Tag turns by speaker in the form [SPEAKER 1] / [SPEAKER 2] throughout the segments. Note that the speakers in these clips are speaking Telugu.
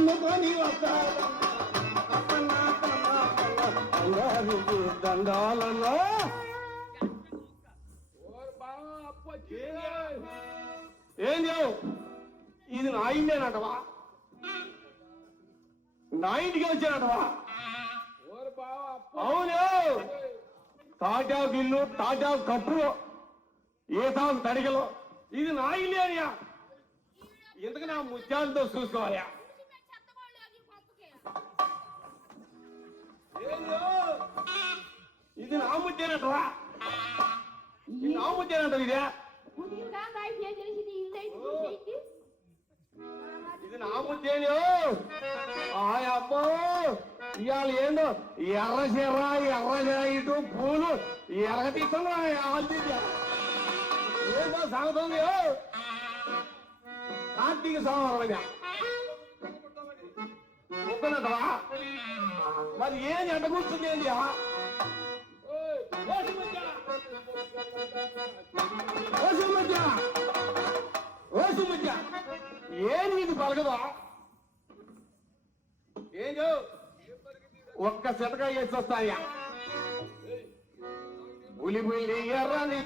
[SPEAKER 1] ఎన్నుకొని వస్తాడు బంగారుకి దండాలలో ఏం చేయవు ఇది నా ఇండేనటవా నా ఇంటికి వచ్చానటవా
[SPEAKER 2] ఓర్
[SPEAKER 1] అవును. తాటా బిల్లు తాటా కప్పులు ఏతాం తడిగలు ఇది నా ఇల్లే ఎందుకు నా ముత్యాలతో చూసుకోవాలా ఇది నా ముత్యానటవా ఇది? నా ముత్యానంట ఇదే నా ముత్యేను ఆ అబ్బో! ఇవాళ ఏందో? ఎర్ర చీర ఎర్ర ఇటు పూలు ఎర్ర తీస్తున్నా ఏదో సాగుతుంది కార్తీక సోమవారం ఒక్కనటవా మరి ఏం ఎండ కూర్చుంది ఏంది ఏం ఇది పలకదా? ఏం ఒక్క శతక వేసి వస్తాయా? పులి పులి ఎర్రని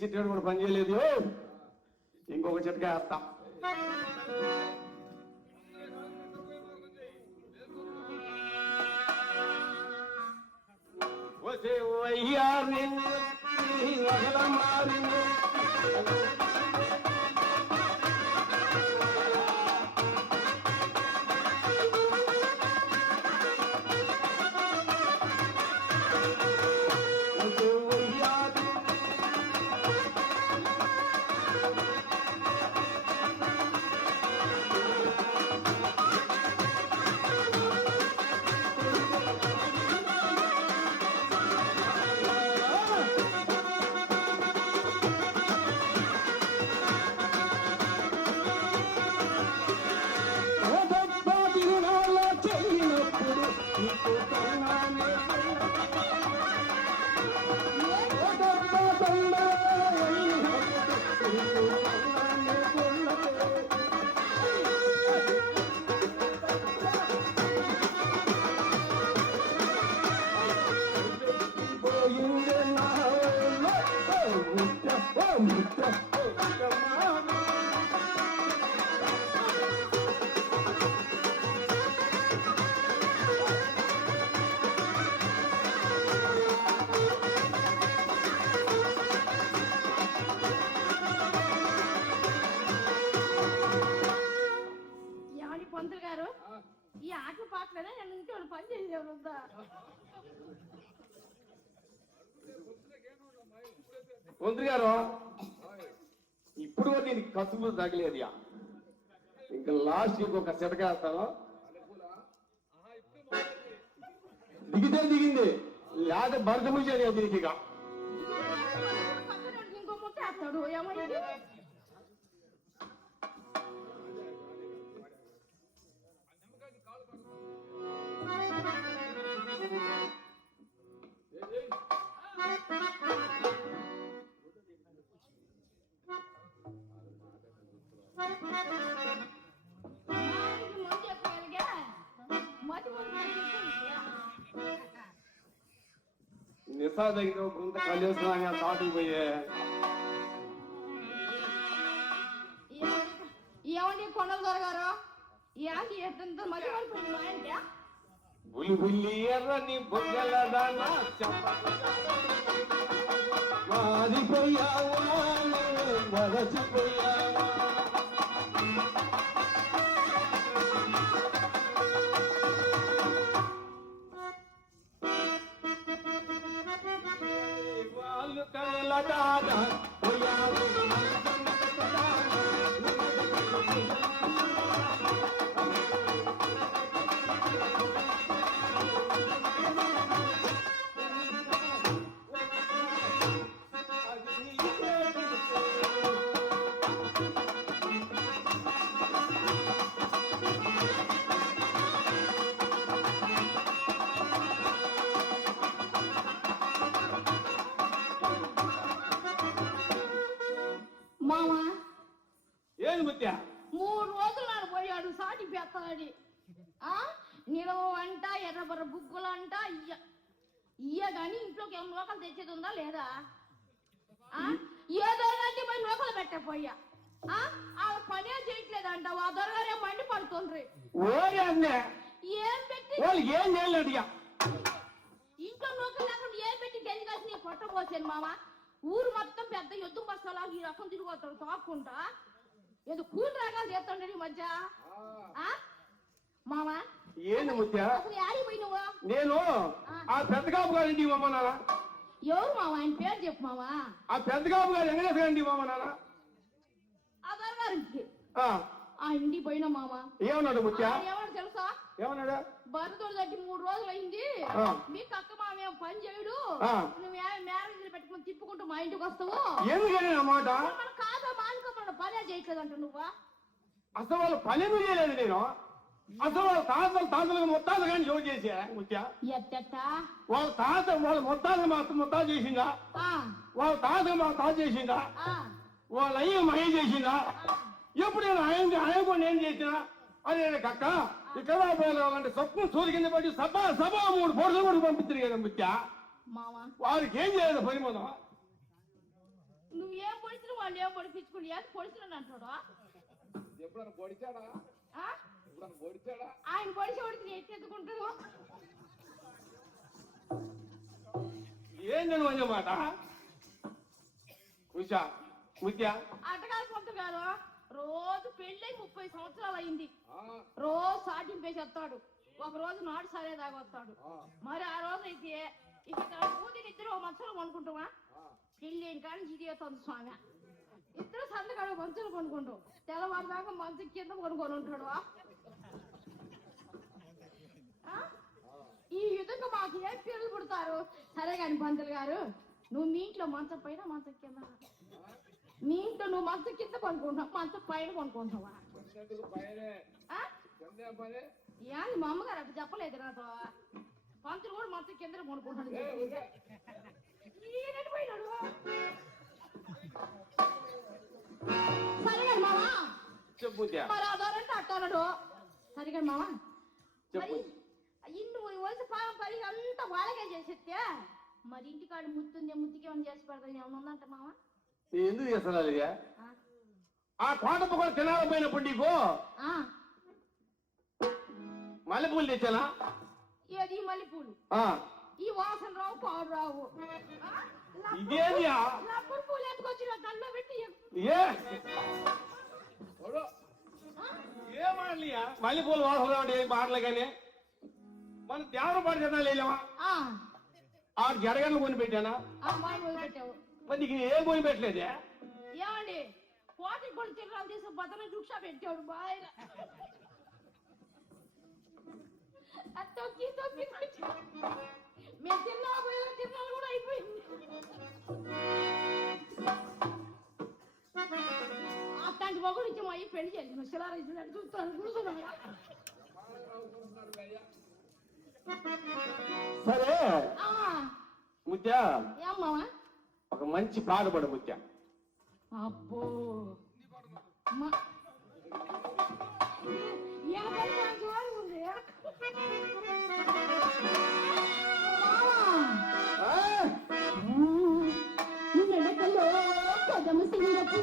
[SPEAKER 1] చిట్టాడు కూడా పనిచేయలేదు ఇంకొక చిట్కా వేస్తా. వచ్చే వయ్యారి మారింది
[SPEAKER 3] ఈ ఆటలు పాటలేదా నేను ఇంటి వాళ్ళు పని చేసేవాళ్ళు ఉందా
[SPEAKER 1] మంత్రి గారు ఇప్పుడు దీనికి కసుపు తగలేదు ఇంకా. లాస్ట్ ఇంకొక చిటకేస్తాను దిగితే దిగింది. లేకపోతే భరత ముచ్చేది దీనికి ఇక.
[SPEAKER 3] ముట్ట వేస్తాడు. నాలుగు మంది చెప్పగలిగా మతి
[SPEAKER 1] నిసా దగ్గర కొంత కలిసిన తాటికి పోయే
[SPEAKER 3] ఏమండి కొండలు దొరగారు ఏంటి ఎట్టంత మతి పడిపోయింది మా ఇంటి
[SPEAKER 1] బుల్లి బుల్లి ఎర్రని బొగ్గల దానా మారిపోయావా మరచిపోయావా
[SPEAKER 3] da da, oh yeah, గాని ఇంట్లోకి ఏం లోకలు తెచ్చేది ఉందా లేదా? ఆ? ఏదో గంటి పోయి లోకలు పెట్టపోయా ఆ? వాళ్ళ పనే చేయట్లేదంట ఆ దొరగారే మండి పడుతుండ్రి. ఏం పెట్టి
[SPEAKER 1] ఏం చేయలేదు
[SPEAKER 3] ఇంట్లో లోకలు లేకుండా ఏం పెట్టి గది కాసి నీ కొట్టబోసాను మామ ఊరు మొత్తం పెద్ద యుద్ధం బస్తాలా ఈ రకం తిరిగిపోతాడు తాక్కుంటా? ఏదో కూలి రకాలు చేస్తుండే మధ్య. మామ
[SPEAKER 1] ఏంది ముత్య?
[SPEAKER 3] అసలు యాడికి
[SPEAKER 1] నేను ఆ. పెద్ద కాపు గారి ఇంటికి పోమన్నారా
[SPEAKER 3] ఎవరు మామ ఆయన పేరు చెప్పు మామ
[SPEAKER 1] ఆ పెద్ద కాపు గారు వెంకటేశ్వర ఇంటికి పోమన్నారా
[SPEAKER 3] ఆ దొరగారింటికి
[SPEAKER 1] ఆ,
[SPEAKER 3] ఆ ఇంటికి పోయినా మామ
[SPEAKER 1] ఏమన్నాడు ముత్య?
[SPEAKER 3] ఏమన్నా తెలుసా?
[SPEAKER 1] ఏమన్నాడు?
[SPEAKER 3] భరతుడు తట్టి మూడు రోజులు అయింది.
[SPEAKER 1] ఆ.
[SPEAKER 3] మీ కక్క మామ ఏం పని చేయడు?
[SPEAKER 1] ఆ.
[SPEAKER 3] నువ్వు మ్యారేజ్ పెట్టుకుని తిప్పుకుంటూ మా ఇంటికి వస్తావు?
[SPEAKER 1] ఎందుకని మాట?
[SPEAKER 3] మన కాదా మానుకోమన్న పనే చేయట్లేదంట నువ్వా?
[SPEAKER 1] అసలు వాళ్ళు పని చేయలేదు నేను. అసలు వాళ్ళ తాతలు తాతలకు మొత్తాలు కానీ జోడు చేసా? ముత్య వాళ్ళ తాత వాళ్ళ మొత్తాలు మా మొత్తాలు చేసిందా?
[SPEAKER 3] ఆ,
[SPEAKER 1] వాళ్ళ తాత మా తాత చేసిందా?
[SPEAKER 3] ఆ,
[SPEAKER 1] వాళ్ళ అయ్య మా అయ్య చేసిందా ఎప్పుడు నేను ఆయన ఆయన కూడా నేను చేసిన? అదే కక్క ఇక్కడ పోవాలంటే సొప్పు సూర్య కింద పడి సభ సభ మూడు పొడులు కూడా పంపిస్తారు కదా ముత్య
[SPEAKER 3] మామ
[SPEAKER 1] వారికి ఏం చేయలేదు పని మొదం
[SPEAKER 3] నువ్వు ఏం పొడిచిన వాళ్ళు ఏం పొడిపించుకుని ఏం పొడిచిన అంటాడు?
[SPEAKER 2] ఎప్పుడన్నా పొడిచాడా?
[SPEAKER 3] ఆయన పొడిచి పొడిచి ఎత్తెత్తుకుంటాడు
[SPEAKER 1] ఏందని అన్నమాట ఉషా ముత్య
[SPEAKER 3] అట్టగారు పొద్దు గారు రోజు పెళ్ళై ముప్పై సంవత్సరాలు అయింది. రోజు సాటింపేసి వస్తాడు. ఒక రోజు నాటు సరే తాగొస్తాడు మరి ఆ రోజు అయితే ఇక్కడ కూతురు ఇద్దరు మంచంలో కొనుక్కుంటామా. పెళ్ళి కానీ ఇది అవుతుంది స్వామి. ఇద్దరు సందకాడు మంచులు కొనుక్కుంటాం. తెల్లవారు దాకా మంచం కింద కొనుక్కొని ఉంటాడు? ఈ విధంగా మాకు ఏం పిల్లలు పుడతారు? సరే కాని పంతులు గారు నువ్వు మీ ఇంట్లో మంచం పైన మంచం కింద మీ ఇంట్లో నువ్వు మంచం కింద కొనుక్కుంటావు మంచం పైన కొనుక్కుంటావా ఏంది మా అమ్మగారు అట్లా చెప్పలేదు నాతో పంతులు కూడా మంచం కింద కొనుక్కుంటాడు పోయినాడు? సరిగా మావా.
[SPEAKER 1] చెప్పు
[SPEAKER 3] మరి అదోరంటే అట్టన్నాడు సరిగా మావా.
[SPEAKER 1] చెప్పు
[SPEAKER 3] వయసు పాపం పని అంతా వాళ్ళకే చేసేస్తే మరి ఇంటికాడ ముత్తుంది ముత్తికి ఏమైనా చేసి పెడతాను ఏమైనా ఉందంట మావా
[SPEAKER 1] నేను ఎందుకు చేస్తున్నా ఇది
[SPEAKER 3] ఆ?
[SPEAKER 1] ఆ కోటప్ప కూడా తినాలి పోయినప్పుడు నీకు
[SPEAKER 3] ఆ,
[SPEAKER 1] మల్లెపూలు తెచ్చానా?
[SPEAKER 3] ఏది ఈ మల్లెపూలు?
[SPEAKER 1] ఆ,
[SPEAKER 3] ఈ వాసన రావు పాడు రావు? లబ్బురు పూలు ఎత్తుకొచ్చి నా కల్లో పెట్టి
[SPEAKER 1] మల్లెపూలు వాసన రావండి ఏ మాటలు కానీ మన దేవర పాడు తినాలి వెళ్ళామా
[SPEAKER 3] ఆ,
[SPEAKER 1] ఆ జడగండ్లు కొని పెట్టానా మరి నీకు ఏం కొని పెట్టలేదే?
[SPEAKER 3] ఏమండి? పోటీ కూడా తిన్నాం తీసి బతన దుక్ష పెట్టాడు అది తొక్కి తొక్కి తొక్కి. మేము తిన్నా పోయినా తిన్నాను కూడా అయిపోయింది. అట్లాంటి మొగుడు ఇచ్చి మా అయ్యి పెళ్ళి శిలారా ఇచ్చినట్టు చూస్తాను
[SPEAKER 2] భయ్యా.
[SPEAKER 1] సరే ముత్య ఒక మంచి పాట పడు ముత్య
[SPEAKER 3] అబ్బో పదము సింగపు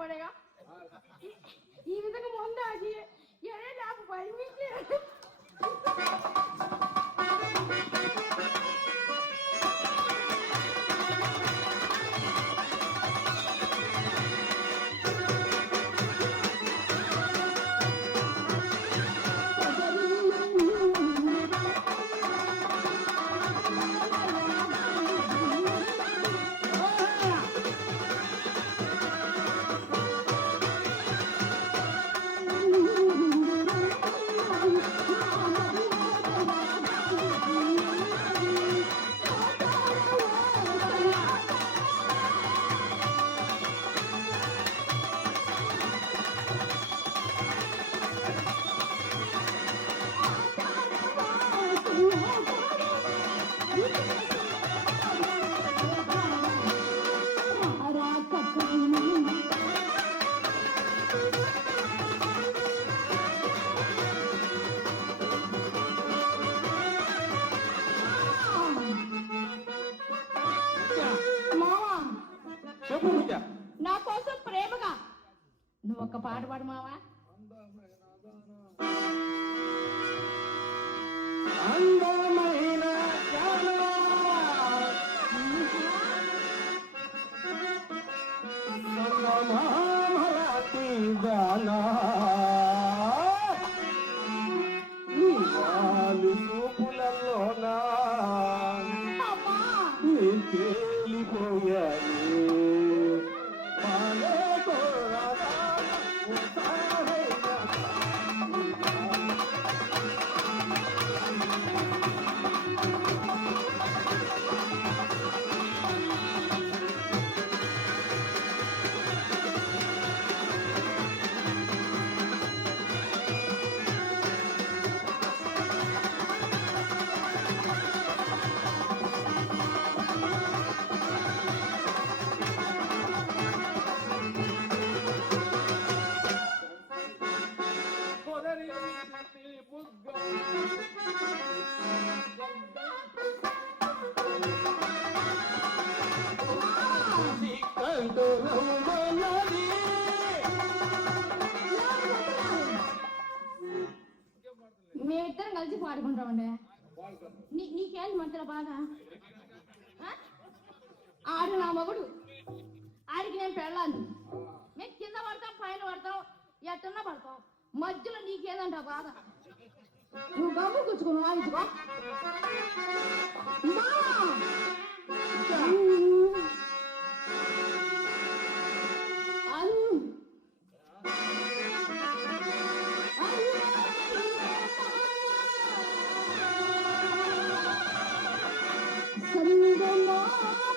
[SPEAKER 3] నన్ను లేపేవాడేగా ఈ- ఈ విధంగా ముందాకి ఏడే లేకపోయి మీకు మావా জানা మంచిన బాగా? ఆడు నా మగుడు. ఆడికి నేను పెళ్ళాను మేము కింద పడతాం పైన పడతాం ఎట్టన్నా పడతాం. మధ్యలో నీకేదంట బాధ? నువ్వు డబ్బు కూర్చుకుని వాయించుకో
[SPEAKER 2] మా!
[SPEAKER 1] 你的梦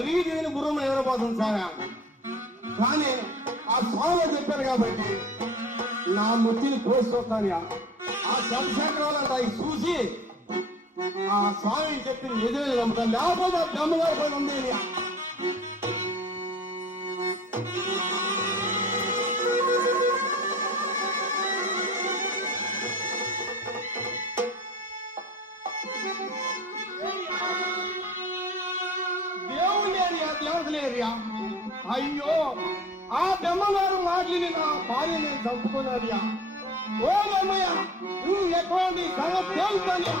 [SPEAKER 1] మరీ నేను గుర్రం ఎగరబోతుంది సారా? కానీ ఆ స్వామి చెప్పారు కాబట్టి నా ముత్తిని కోసుకొస్తాను ఆ చంద్రశేఖరాలంతా అవి చూసి ఆ స్వామి చెప్పిన నిజమే నమ్ముతాను. లేకపోతే దమ్ముగా పోయి ఉంది లేరియా దేవత లేరియా అయ్యో ఆ బెమ్మగారు మాటలు నా భార్య నేను చంపుకున్నారియా ఓ బెమ్మయ్య నువ్వు ఎక్కువ నీ సంగతి తేలుతానియా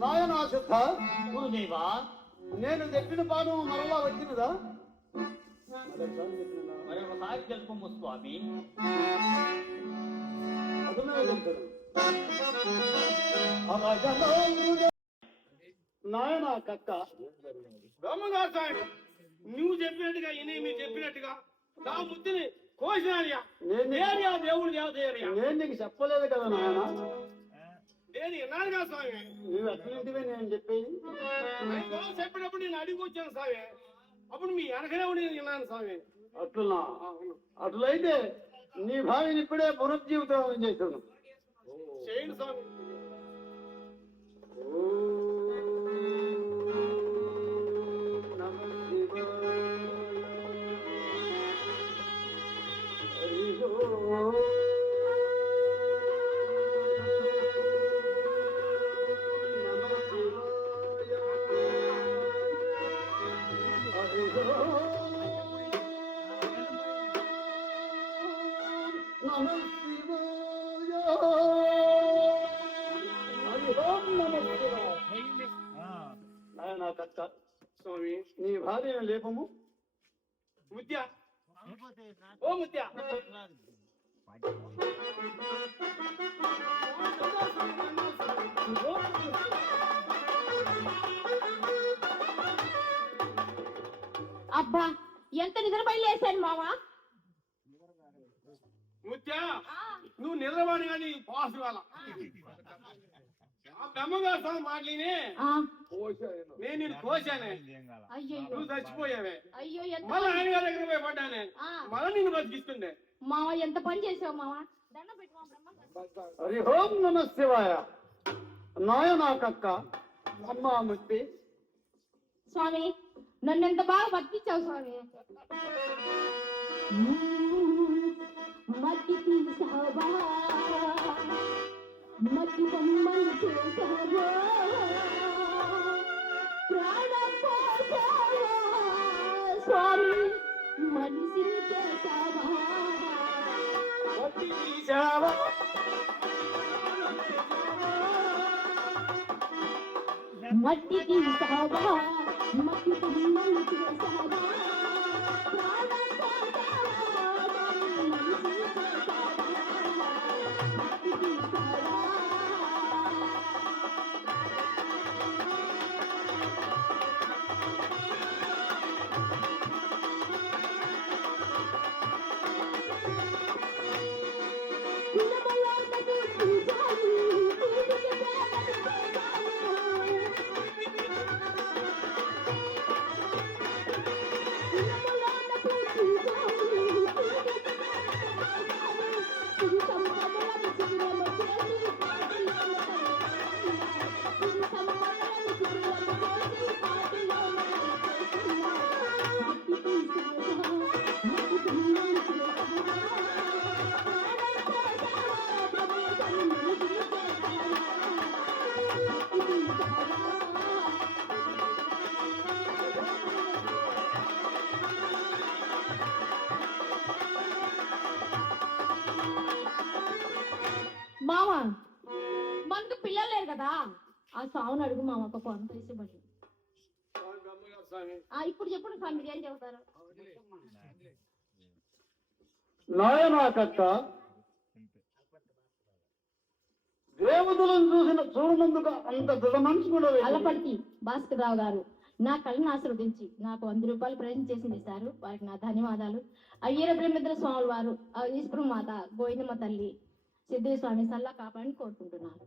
[SPEAKER 4] నాయనా సిద్ధ
[SPEAKER 5] గురుదేవా
[SPEAKER 4] నేను చెప్పిన పాఠం మరలా వచ్చినదా?
[SPEAKER 5] మరొకసారి తెలుపము స్వామి
[SPEAKER 4] అదమే చెప్తాను. అవగమముగా నాయనా కక్క.
[SPEAKER 1] స్వామి నువ్వు చెప్పినట్టుగా ఇని మీరు చెప్పినట్టుగా నా ముత్తిని కోసినారియా
[SPEAKER 4] నేను
[SPEAKER 1] దేవుడు దేవత ఏరియా
[SPEAKER 4] నేను నీకు చెప్పలేదు కదా నాయన.
[SPEAKER 1] స్వామి
[SPEAKER 4] నువ్వు నేను చెప్పేది?
[SPEAKER 1] చెప్పినప్పుడు నేను అడిగి వచ్చాను స్వామి అప్పుడు మీ వెనకనే ఉండి నేను విన్నాను స్వామి
[SPEAKER 4] అట్లున్నా. అట్లయితే నీ భావిని ఇప్పుడే పునర్జీవితం చేస్తున్నాను
[SPEAKER 1] చేయండి స్వామి నిద్రవాడి కానీ పాస్ కాల. ఆ మాటలిని నేను నిన్ను కోశానే.
[SPEAKER 3] అయ్యో
[SPEAKER 1] నువ్వు చచ్చిపోయావే.
[SPEAKER 3] అయ్యో ఎంత
[SPEAKER 1] మళ్ళీ ఆయన గారి దగ్గర పోయి పడ్డానే.
[SPEAKER 3] ఆ,
[SPEAKER 1] మళ్ళీ నిన్ను బతికిస్తుండే.
[SPEAKER 3] మావ ఎంత పని చేసావు మావా? దండం పెట్టు మా బ్రహ్మ.
[SPEAKER 4] హరి ఓం నమ శివాయ. నాయనా కక్క అమ్మా ముత్తి
[SPEAKER 3] స్వామి నన్ను ఎంత బాగా బతికించావు స్వామి? మట్టి తీసావా మట్టి బొమ్మలు చేసావా ప్రాణం పోసావా స్వామి మనిషిని చేసావా
[SPEAKER 1] వడ్డీ తీసావా?
[SPEAKER 3] మట్టి తీసావా మట్టి తుమ్మలు చేసావా ప్రాణం పోసావా ఏం చెబుతారు.
[SPEAKER 4] నాయనాకక్క దేవతలను చూసిన చూడనందుకు అంత దృఢ మనసు కూడా లేదు.
[SPEAKER 3] అల్లపడికి భాస్కర్ రావు గారు. నా కళను ఆశీర్వదించి నాకు వంద రూపాయలు ప్రయత్నం చేసింది సారు వారికి నా ధన్యవాదాలు. అయ్యర బ్రహ్మేంద్ర స్వామి వారు ఆ ఈశ్వరు మాత గోవిందమ్మ తల్లి సిద్ధి స్వామి సల్లా కాపాడని కోరుకుంటున్నాను.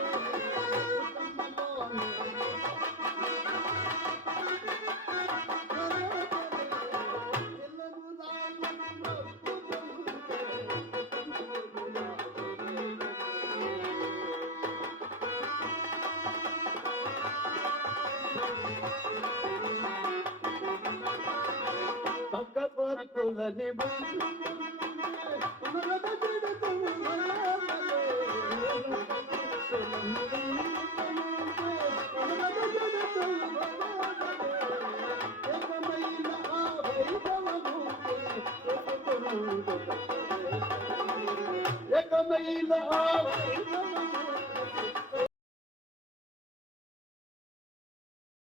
[SPEAKER 4] పక్క పరుపులని ఏకమైన